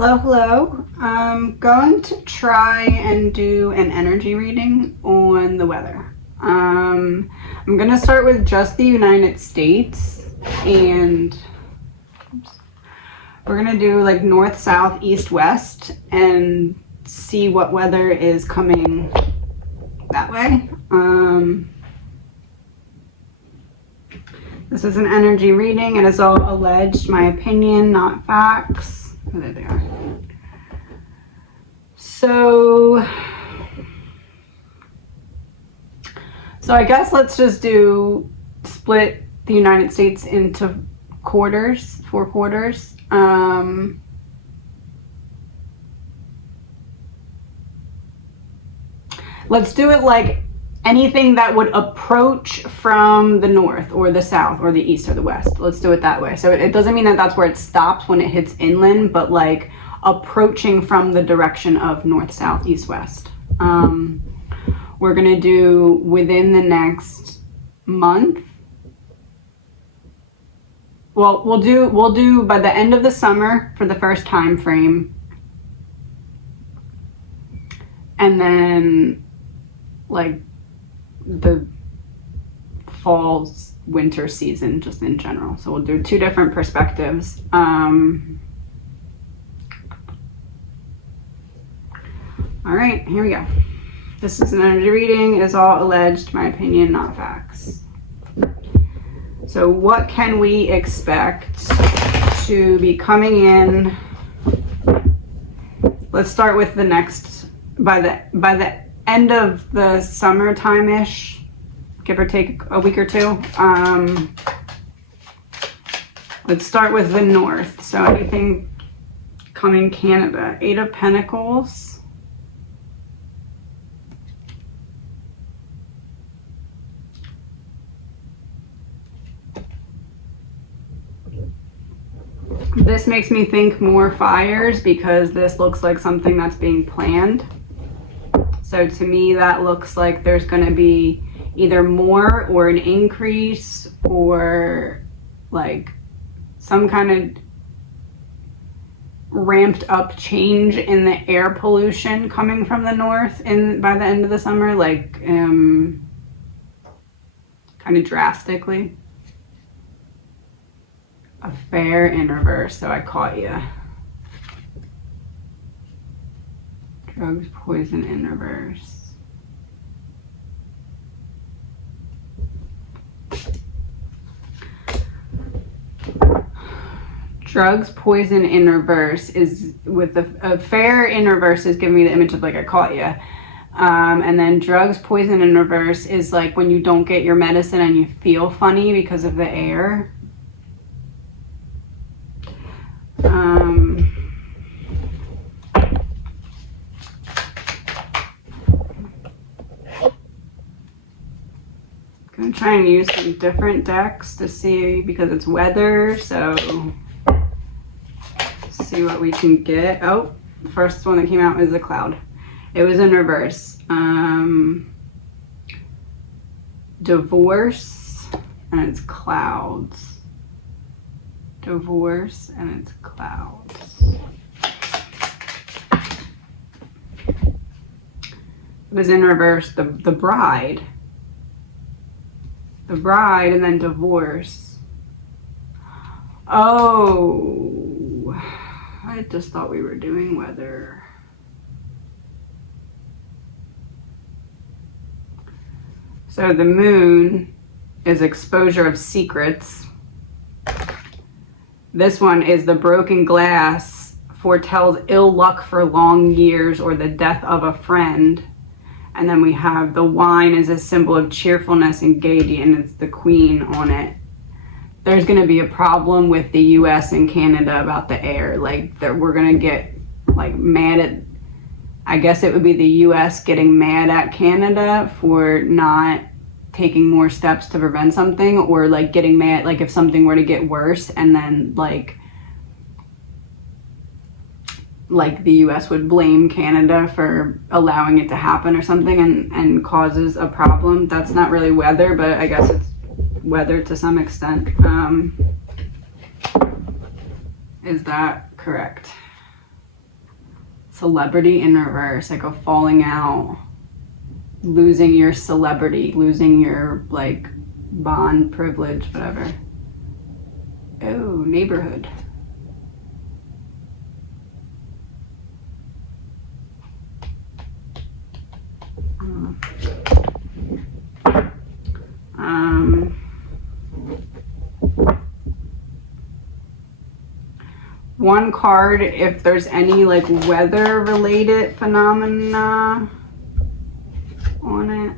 Hello. I'm going to try and do an energy reading on the weather. I'm going to start with just the United States, and we're going to do like north, south, east, west, and see what weather is coming that way. This is an energy reading, and it's all alleged, my opinion, not facts. Oh, there they are. So I guess let's just split the United States into quarters, 4 quarters. Let's do it like anything that would approach from the north or the south or the east or the west. Let's do it that way. So it doesn't mean that that's where it stops when it hits inland, but like approaching from the direction of north, south, east, west. We're gonna do within the next month. Well, we'll do by the end of the summer for the first time frame, and then like the fall winter season just in general. So we'll do 2 different perspectives. All right, here we go. This is an energy reading. It is all alleged, my opinion, not facts. So what can we expect to be coming in? Let's start with the next, by the end of the summertime-ish, give or take a week or 2. Let's start with the north. So anything coming Canada. 8 of Pentacles. This makes me think more fires because this looks like something that's being planned. So to me, that looks like there's going to be either more or an increase or like some kind of ramped up change in the air pollution coming from the north by the end of the summer, like kind of drastically. Affair in reverse, so I caught you. Drugs, poison in reverse. Drugs, poison in reverse is with the affair in reverse is giving me the image of like I caught you. And then drugs, poison in reverse is like when you don't get your medicine and you feel funny because of the air. I'm trying to use some different decks to see because it's weather, so see what we can get. Oh, the first one that came out was a cloud. It was in reverse. Divorce and it's clouds. Divorce and it's clouds. It was in reverse, the bride. The bride and then divorce. Oh, I just thought we were doing weather. So the moon is exposure of secrets. This one is the broken glass foretells ill luck for long years or the death of a friend. And then we have the wine as a symbol of cheerfulness and gaiety, and it's the queen on it. There's going to be a problem with the US and Canada about the air. Like, we're going to get like mad at, I guess it would be the US getting mad at Canada for not taking more steps to prevent something, or like getting mad, like if something were to get worse and then like the US would blame Canada for allowing it to happen or something and causes a problem. That's not really weather, but I guess it's weather to some extent. Is that correct? Celebrity in reverse, like a falling out, losing your celebrity, losing your like bond, privilege, whatever. Oh, neighborhood. One card, if there's any like weather related phenomena on it.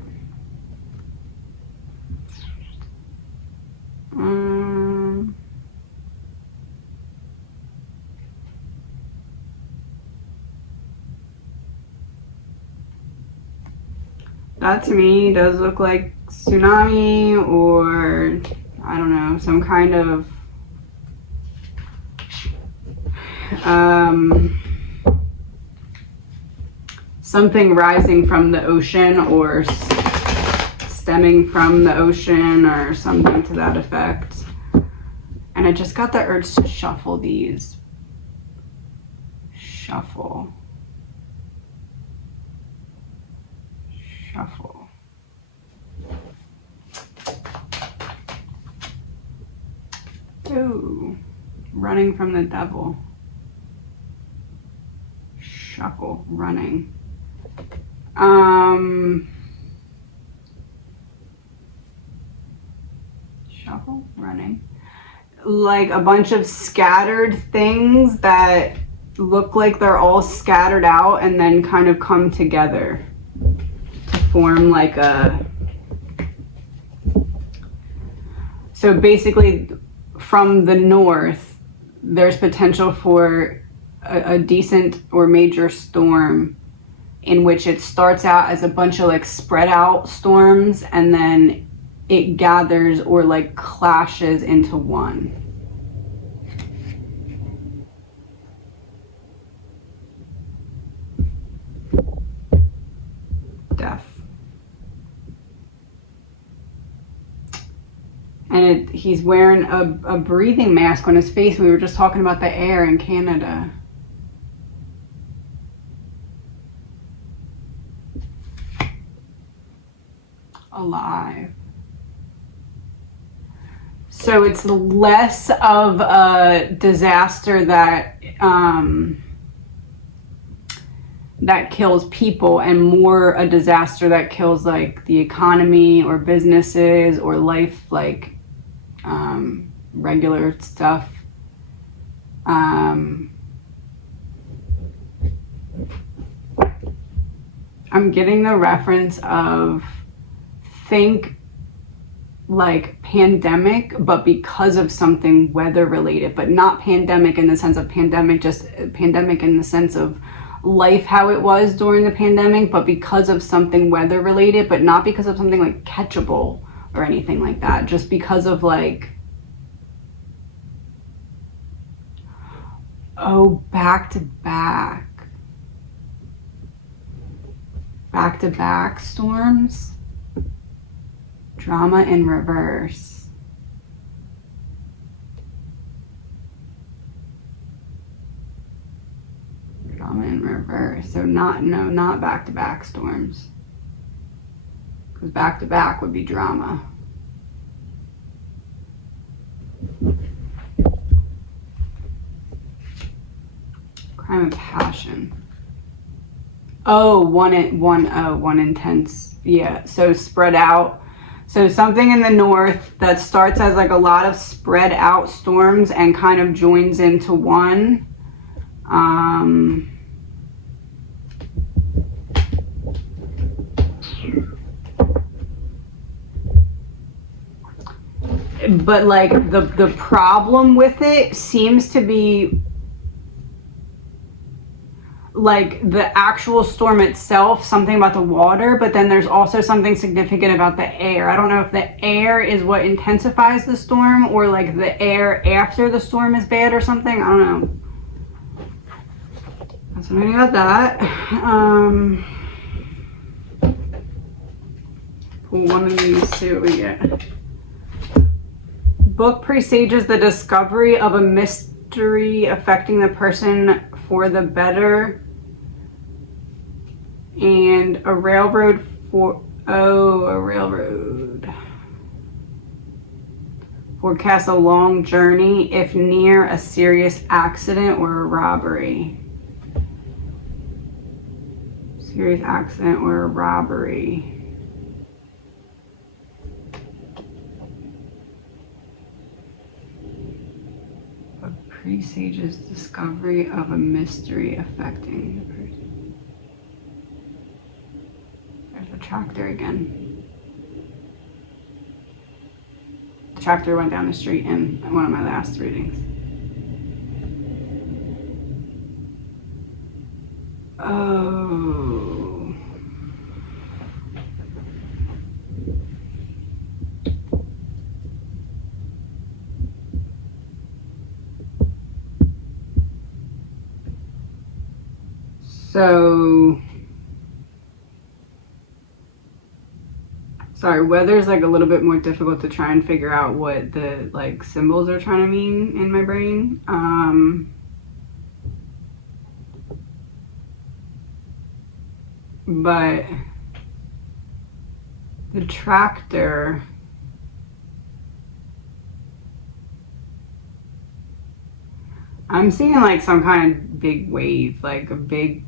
That to me does look like tsunami, or I don't know, some kind of something rising from the ocean or stemming from the ocean or something to that effect. And I just got the urge to shuffle these. Shuffle. Shuffle. Ooh, running from the devil. Shuffle, running. Shuffle, running. Like a bunch of scattered things that look like they're all scattered out and then kind of come together to form like a... So basically from the north, there's potential for a decent or major storm in which it starts out as a bunch of like spread out storms and then it gathers or like clashes into one. Death. And he's wearing a breathing mask on his face. We were just talking about the air in Canada. Alive. So it's less of a disaster that that kills people and more a disaster that kills like the economy or businesses or life, like regular stuff. I'm getting the reference of think like pandemic, but because of something weather related, but not pandemic in the sense of pandemic, just pandemic in the sense of life, how it was during the pandemic, but because of something weather related, but not because of something like catchable or anything like that, just because of like, oh, back to back storms. Drama in reverse. Drama in reverse. So not back-to-back storms. Because back-to-back would be drama. Crime of passion. Oh, one intense. Yeah, so spread out. So something in the north that starts as like a lot of spread out storms and kind of joins into one. But like the problem with it seems to be like the actual storm itself, something about the water, but then there's also something significant about the air. I don't know if the air is what intensifies the storm or like the air after the storm is bad or something. I don't know. That's what I got that. Pull one of these, see what we get. Book presages the discovery of a mystery affecting the person for the better. And a railroad a railroad forecasts a long journey if near a serious accident or a robbery. Serious accident or a robbery. Presages discovery of a mystery affecting the person. There's the tractor again. The tractor went down the street in one of my last readings. Oh. So, sorry, weather's like a little bit more difficult to try and figure out what the like symbols are trying to mean in my brain. But the tractor, I'm seeing like some kind of big wave, like a big,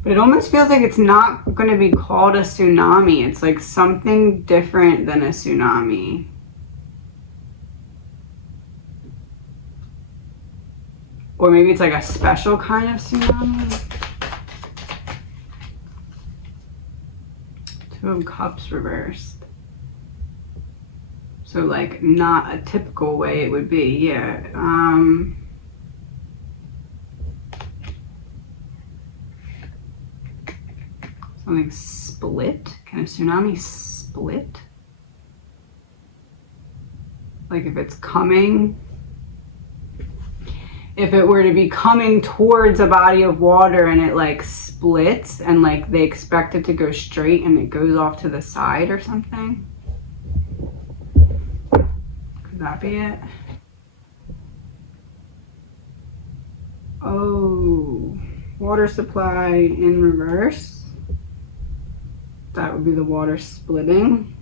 but it almost feels like it's not going to be called a tsunami. It's like something different than a tsunami. Or maybe it's like a special kind of tsunami. Two of Cups reversed. So like not a typical way it would be, yeah. Something split? Can a tsunami split? Like if it's coming, if it were to be coming towards a body of water and it like splits and like they expect it to go straight and it goes off to the side or something. Could that be it? Oh, water supply in reverse. That would be the water splitting.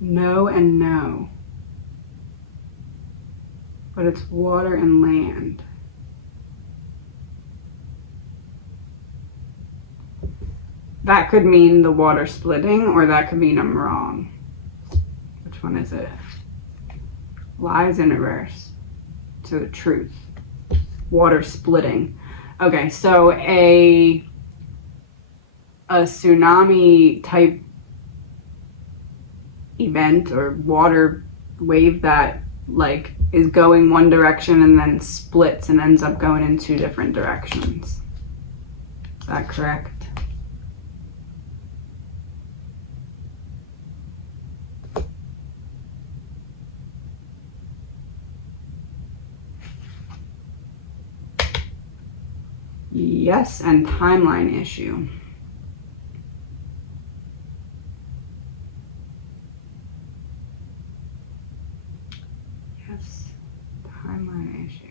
No and no. But it's water and land. That could mean the water splitting, or that could mean I'm wrong. Which one is it? Lies in reverse. To the truth. Water splitting. Okay, so a tsunami type event or water wave that like is going one direction and then splits and ends up going in two different directions. Is that correct? Yes, and timeline issue. Yes, timeline issue.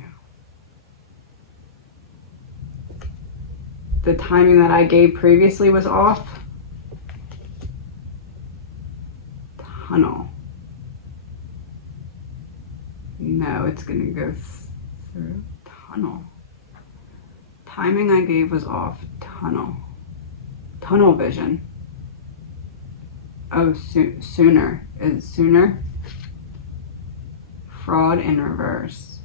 The timing that I gave previously was off. Tunnel. No, it's gonna go through tunnel. Timing I gave was off. Tunnel. Tunnel vision. Oh, sooner. Is it sooner? Fraud in reverse.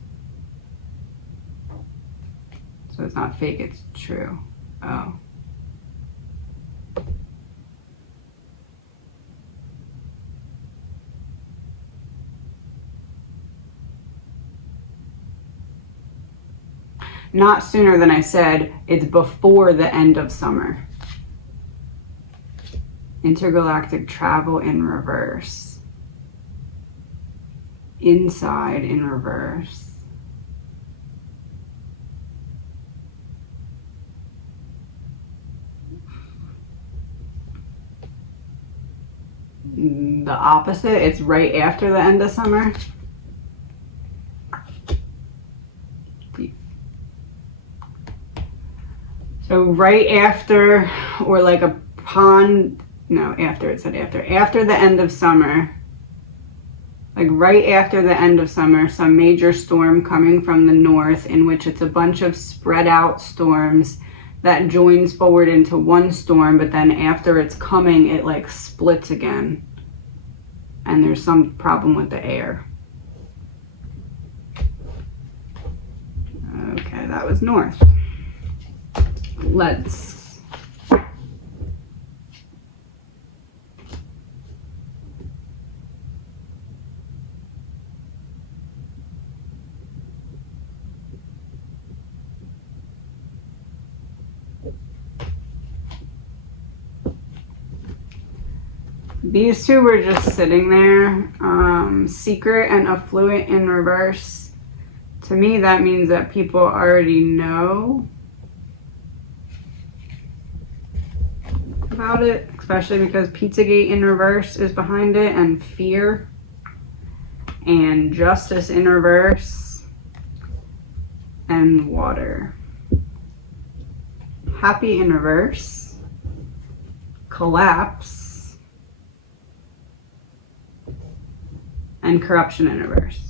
So it's not fake, it's true. Oh. Not sooner than I said, it's before the end of summer. Intergalactic travel in reverse. Inside in reverse. The opposite, it's right after the end of summer. So right after, or like upon, no, after, it said after the end of summer, like right after the end of summer, some major storm coming from the north, in which it's a bunch of spread out storms that joins forward into one storm, but then after it's coming, it like splits again. And there's some problem with the air. Okay, that was north. Let's these two were just sitting there. Secret and affluent in reverse. To me, that means that people already know about it, especially because Pizzagate in reverse is behind it, and fear, and justice in reverse, and water. Happy in reverse, collapse, and corruption in reverse.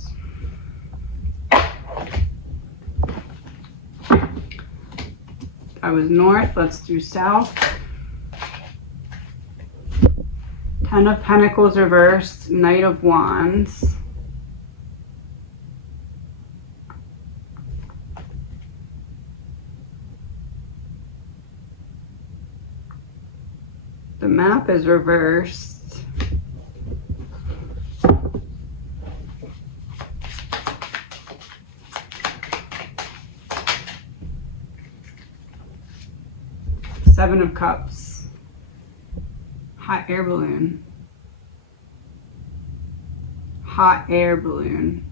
I was north, let's do south. Ten of Pentacles reversed, Knight of Wands. The map is reversed. Seven of Cups. Hot air balloon. Hot air balloon.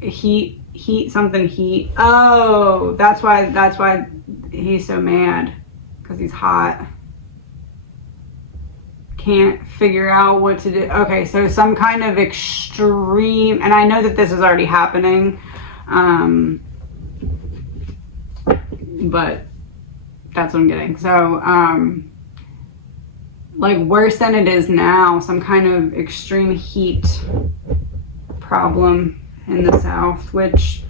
Heat, something heat. Oh, that's why he's so mad, because he's hot. Can't figure out what to do. Okay, so some kind of extreme, and I know that this is already happening, but that's what I'm getting. So, like worse than it is now, some kind of extreme heat problem in the south, which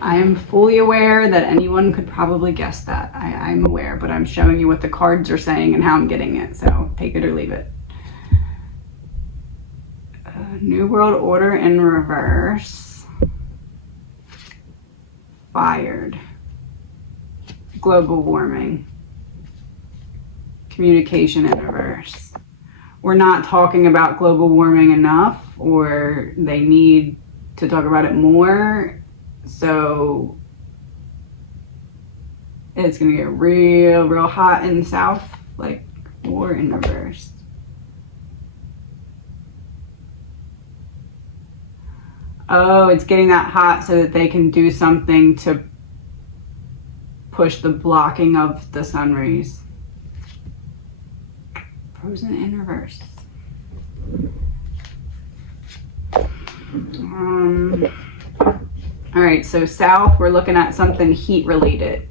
I am fully aware that anyone could probably guess that. I'm aware, but I'm showing you what the cards are saying and how I'm getting it, so take it or leave it. New World Order in reverse. Fired. Global warming. Communication in reverse. We're not talking about global warming enough, or they need to talk about it more. So it's gonna get real hot in the south, like war in reverse. Oh, it's getting that hot so that they can do something to push the blocking of the sun rays. Frozen in reverse. All right, so south, we're looking at something heat related.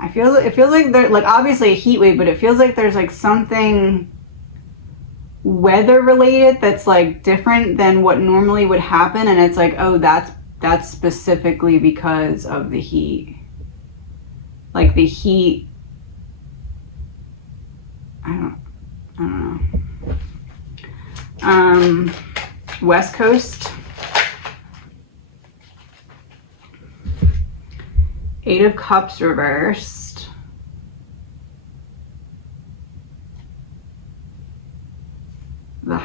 It feels like there's like obviously a heat wave, but it feels like there's like something weather related that's like different than what normally would happen, and it's like, oh, that's specifically because of the heat. Like the heat, I don't know. West Coast. Eight of Cups reversed. The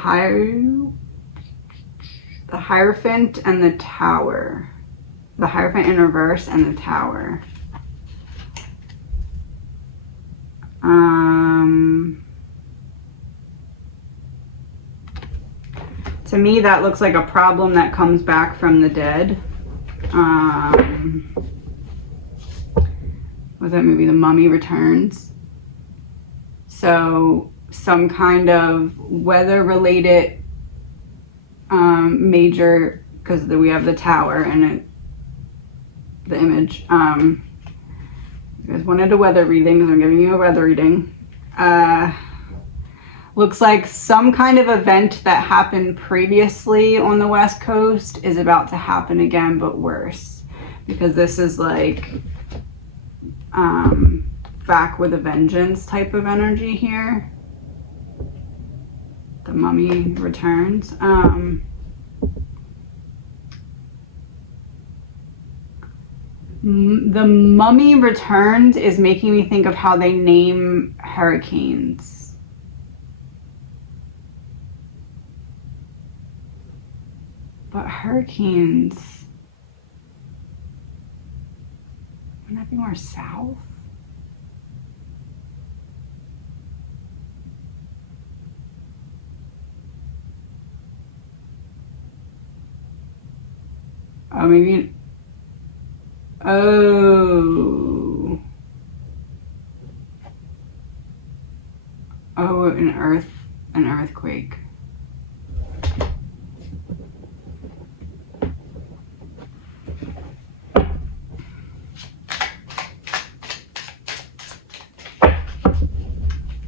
Hierophant and the Tower. The Hierophant in reverse and the Tower. To me, that looks like a problem that comes back from the dead. Was that movie The Mummy Returns? So some kind of weather related major because we have the tower and the image. You guys wanted a weather reading, so I'm giving you a weather reading. Looks like some kind of event that happened previously on the West Coast is about to happen again, but worse. Because this is like back with a vengeance type of energy here. The Mummy returns. The Mummy returns is making me think of how they name hurricanes. But hurricanes, wouldn't that be more south? Oh, maybe. Oh. Oh, an earthquake.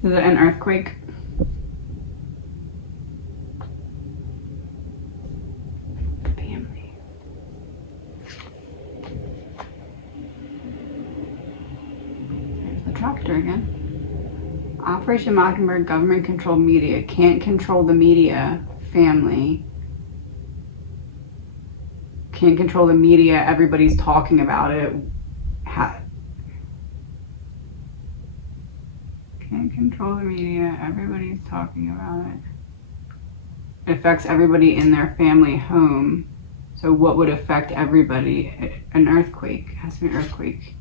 Is it an earthquake? Family. There's the tractor again. Operation Mockingbird, government-controlled media. Can't control the media. Family. Can't control the media. Everybody's talking about it. Can't control the media. Everybody's talking about it. It affects everybody in their family home. So what would affect everybody? An earthquake. It has to be an earthquake.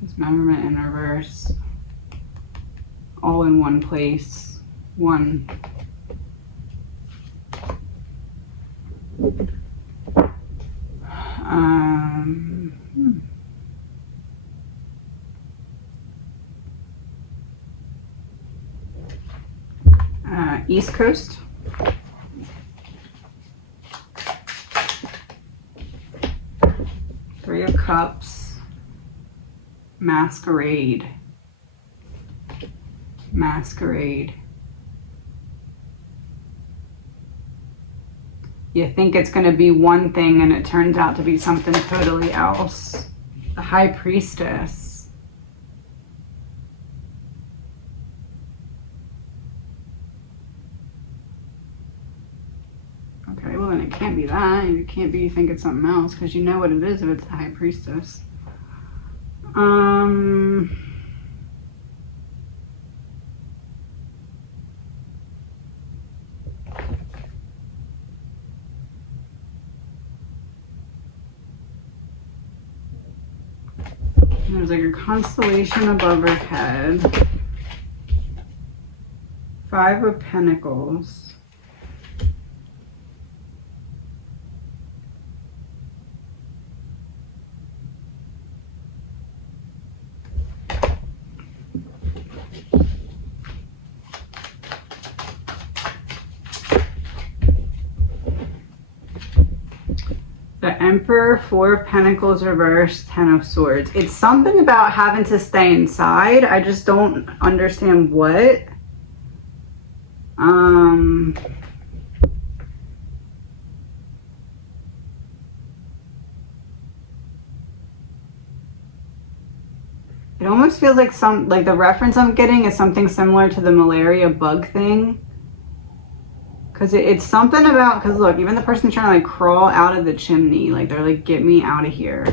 Dismemberment in reverse. All in one place. One. East Coast. Three of Cups. Masquerade. Masquerade. You think it's going to be one thing and it turns out to be something totally else. The High Priestess. Okay, well then it can't be that. It can't be you think it's something else because you know what it is if it's the High Priestess. There's like a constellation above her head. Five of Pentacles. The Emperor, Four of Pentacles reversed, Ten of Swords. It's something about having to stay inside. I just don't understand what. It almost feels like the reference I'm getting is something similar to the malaria bug thing. Because it's something about, because look, even the person trying to like crawl out of the chimney, like they're like, get me out of here.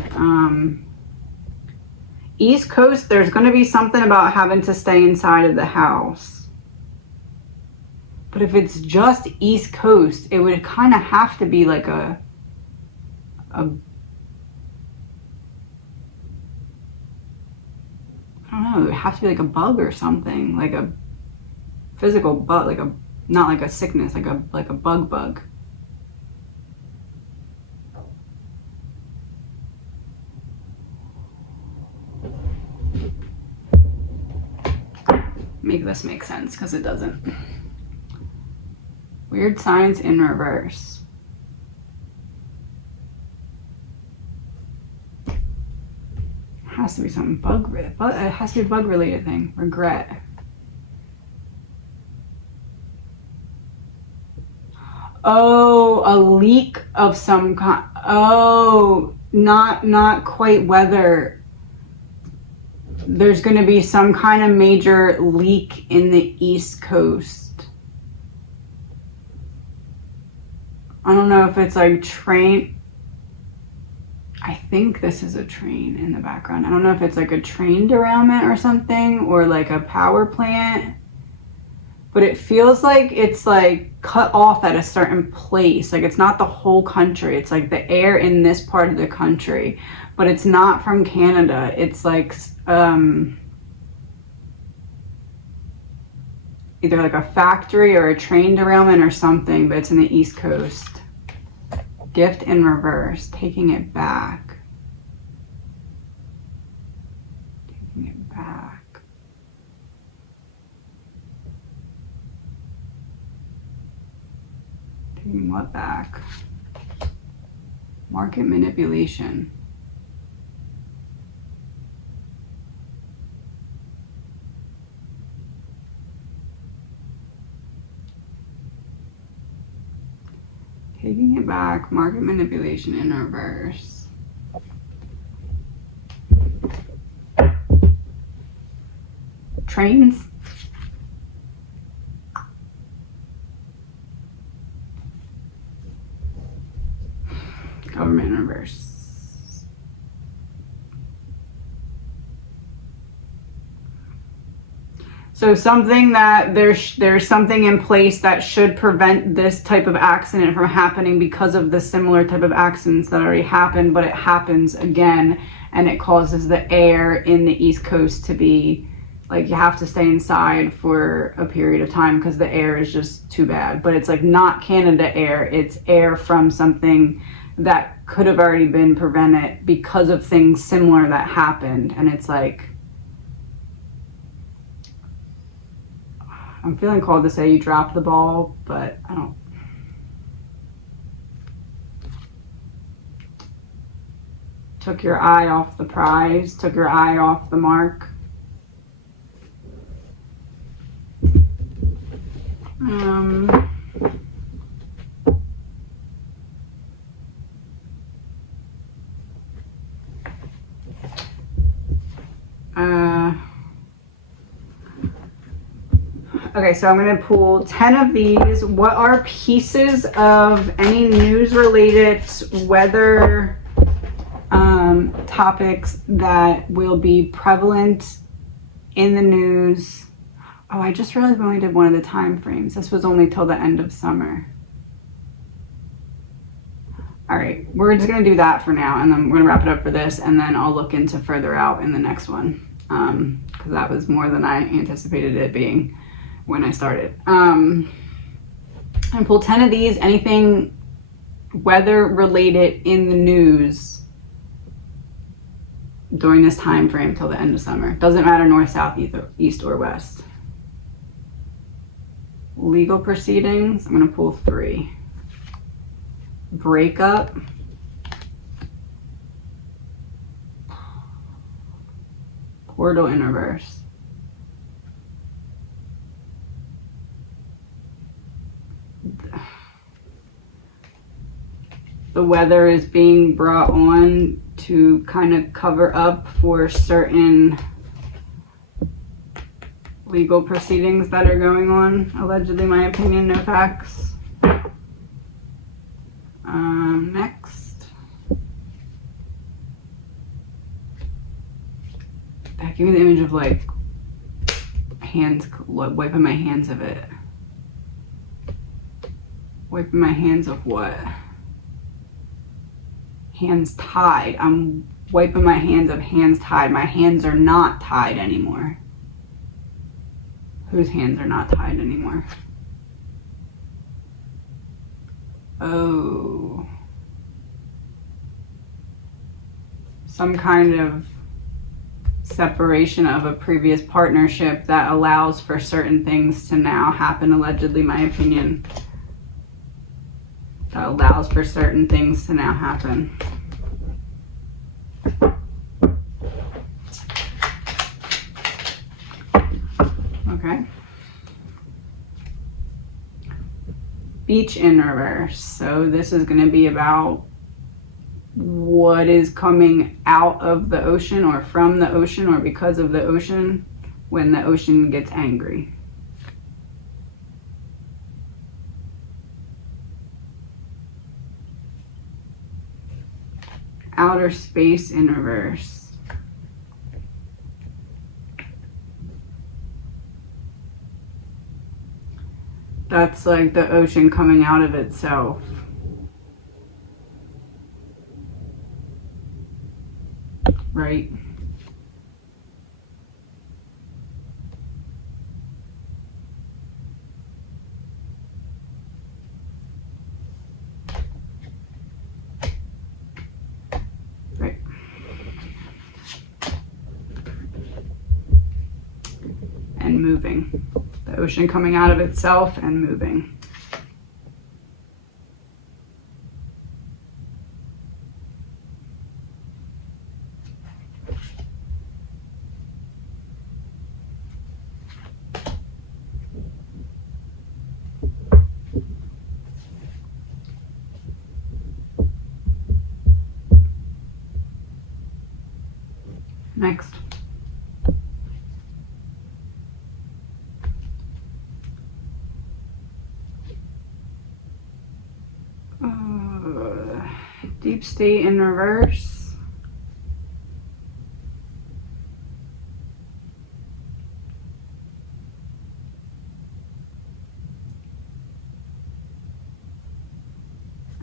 East Coast, there's going to be something about having to stay inside of the house. But if it's just East Coast, it would kind of have to be like I don't know, it would have to be like a bug or something, like a physical bug, like a Not like a sickness, like a bug. Make this make sense, because it doesn't. Weird signs in reverse. Has to be something bug related. It has to be a bug related thing. Regret. Oh, a leak of some kind. Oh, not quite weather. There's going to be some kind of major leak in the East Coast. I don't know if it's like train. I think this is a train in the background. I don't know if it's like a train derailment or something, or like a power plant. But it feels like it's like cut off at a certain place. Like it's not the whole country. It's like the air in this part of the country. But it's not from Canada. It's like either like a factory or a train derailment or something, but it's in the East Coast. Gift in reverse, taking it back. Taking it back. Taking what back? Market manipulation. Taking it back, market manipulation in reverse. Trains. Government in reverse. So something that there's something in place that should prevent this type of accident from happening because of the similar type of accidents that already happened, but it happens again, and it causes the air in the East Coast to be like, you have to stay inside for a period of time because the air is just too bad. But it's like not Canada air, it's air from something that could have already been prevented because of things similar that happened. And it's like, I'm feeling called to say you dropped the ball, but I don't. Took your eye off the prize, took your eye off the mark. Okay, so I'm going to pull 10 of these. What are pieces of any news-related weather topics that will be prevalent in the news? Oh, I just realized we only did one of the time frames. This was only till the end of summer. All right, we're just going to do that for now, and then we're going to wrap it up for this, and then I'll look into further out in the next one, because that was more than I anticipated it being when I started. And pull 10 of these, anything weather related in the news during this time frame till the end of summer. Doesn't matter north, south, east, or west. Legal proceedings, I'm going to pull 3. Breakup. Portal in reverse. The weather is being brought on to kind of cover up for certain legal proceedings that are going on. Allegedly, my opinion, no facts. Next. Give me the image of like hands, wiping my hands of it. Wiping my hands of what? Hands tied. I'm wiping my hands of hands tied. My hands are not tied anymore. Whose hands are not tied anymore? Oh. Some kind of separation of a previous partnership that allows for certain things to now happen, allegedly, my opinion. That allows for certain things to now happen. Okay. Beach in reverse. So this is going to be about what is coming out of the ocean or from the ocean or because of the ocean when the ocean gets angry. Outer space in reverse. That's like the ocean coming out of itself. Right? Right. And moving. The ocean coming out of itself and moving. Next. Deep state in reverse.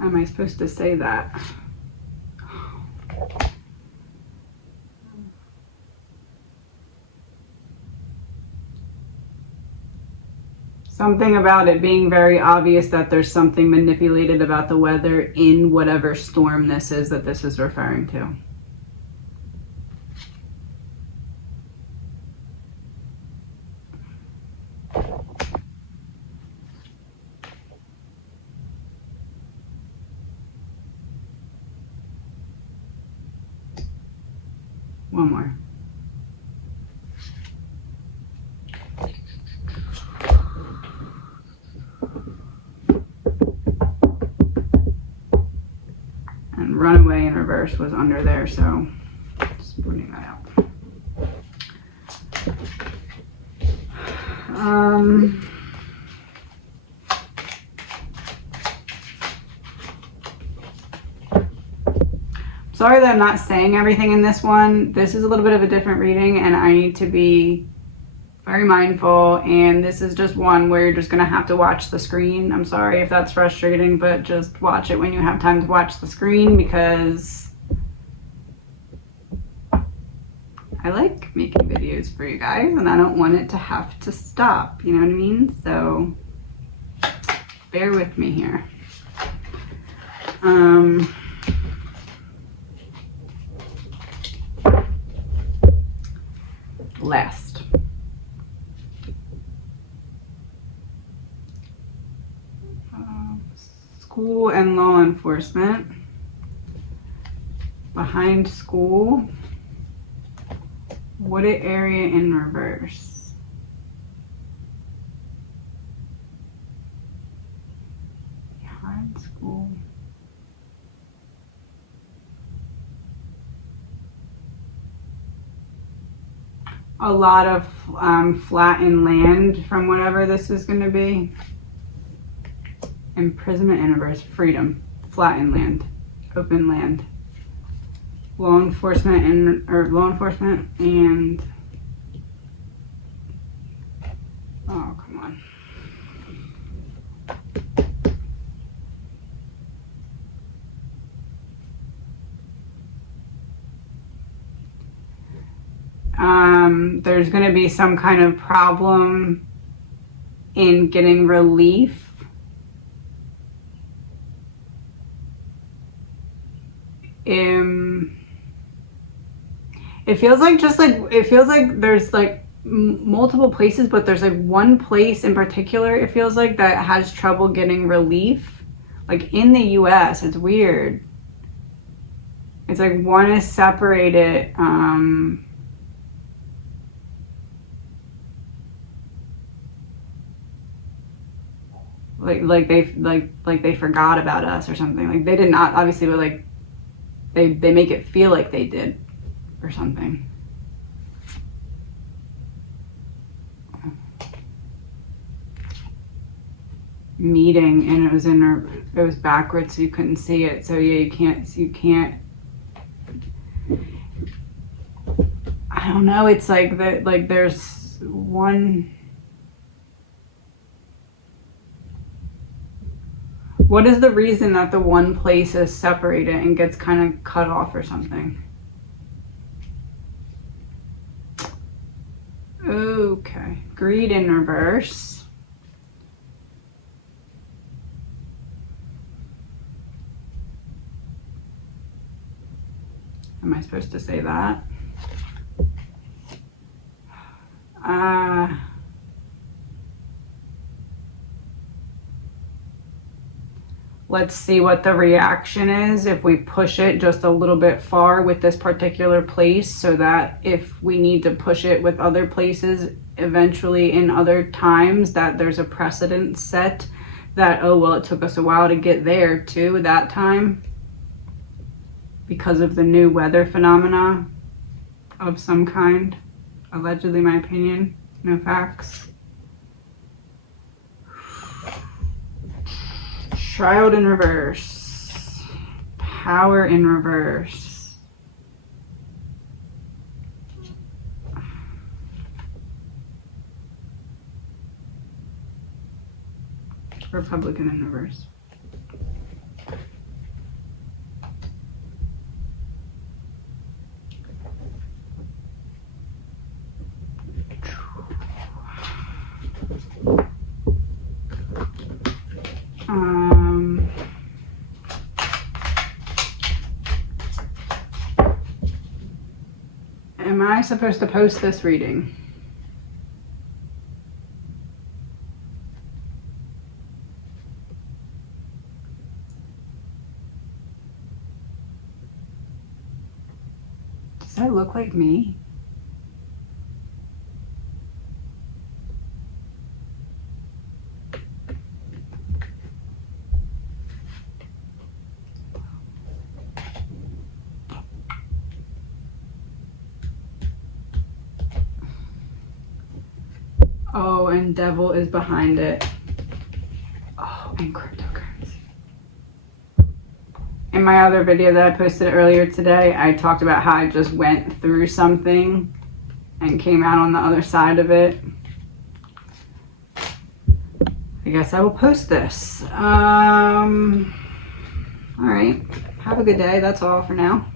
Am I supposed to say that? Something about it being very obvious that there's something manipulated about the weather in whatever storm this is that this is referring to. One more. And runaway in reverse was under there, so just pointing that out. Sorry that I'm not saying everything in this one. This is a little bit of a different reading and I need to be very mindful, and this is just one where you're just gonna have to watch the screen. I'm sorry if that's frustrating, but just watch it when you have time to watch the screen, because I like making videos for you guys and I don't want it to have to stop, you know what I mean? So bear with me here. Last. School and law enforcement. Behind school. Wooded area in reverse. Behind school. A lot of flattened land from whatever this is going to be. Imprisonment in reverse. Freedom. Flattened land. Open land. Law enforcement and oh, come on. There's going to be some kind of problem in getting relief it feels like there's like multiple places, but there's like one place in particular, it feels like, that has trouble getting relief, like in the US. It's weird. It's like one is separated, like they forgot about us or something. Like they did not, obviously, but like they make it feel like they did or something. Meeting, and it was backwards, so you couldn't see it. So yeah, you can't. I don't know. It's like that. Like there's one. What is the reason that the one place is separated and gets kind of cut off or something? Okay, greed in reverse. Am I supposed to say that? Let's see what the reaction is if we push it just a little bit far with this particular place, so that if we need to push it with other places eventually in other times, that there's a precedent set that, oh, well, it took us a while to get there too that time because of the new weather phenomena of some kind. Allegedly, my opinion, no facts. Child in reverse. Power in reverse. Republican in reverse. Am I supposed to post this reading? Does that look like me? Oh, and devil is behind it. Oh, and cryptocurrency. In my other video that I posted earlier today, I talked about how I just went through something and came out on the other side of it. I guess I will post this. All right. Have a good day. That's all for now.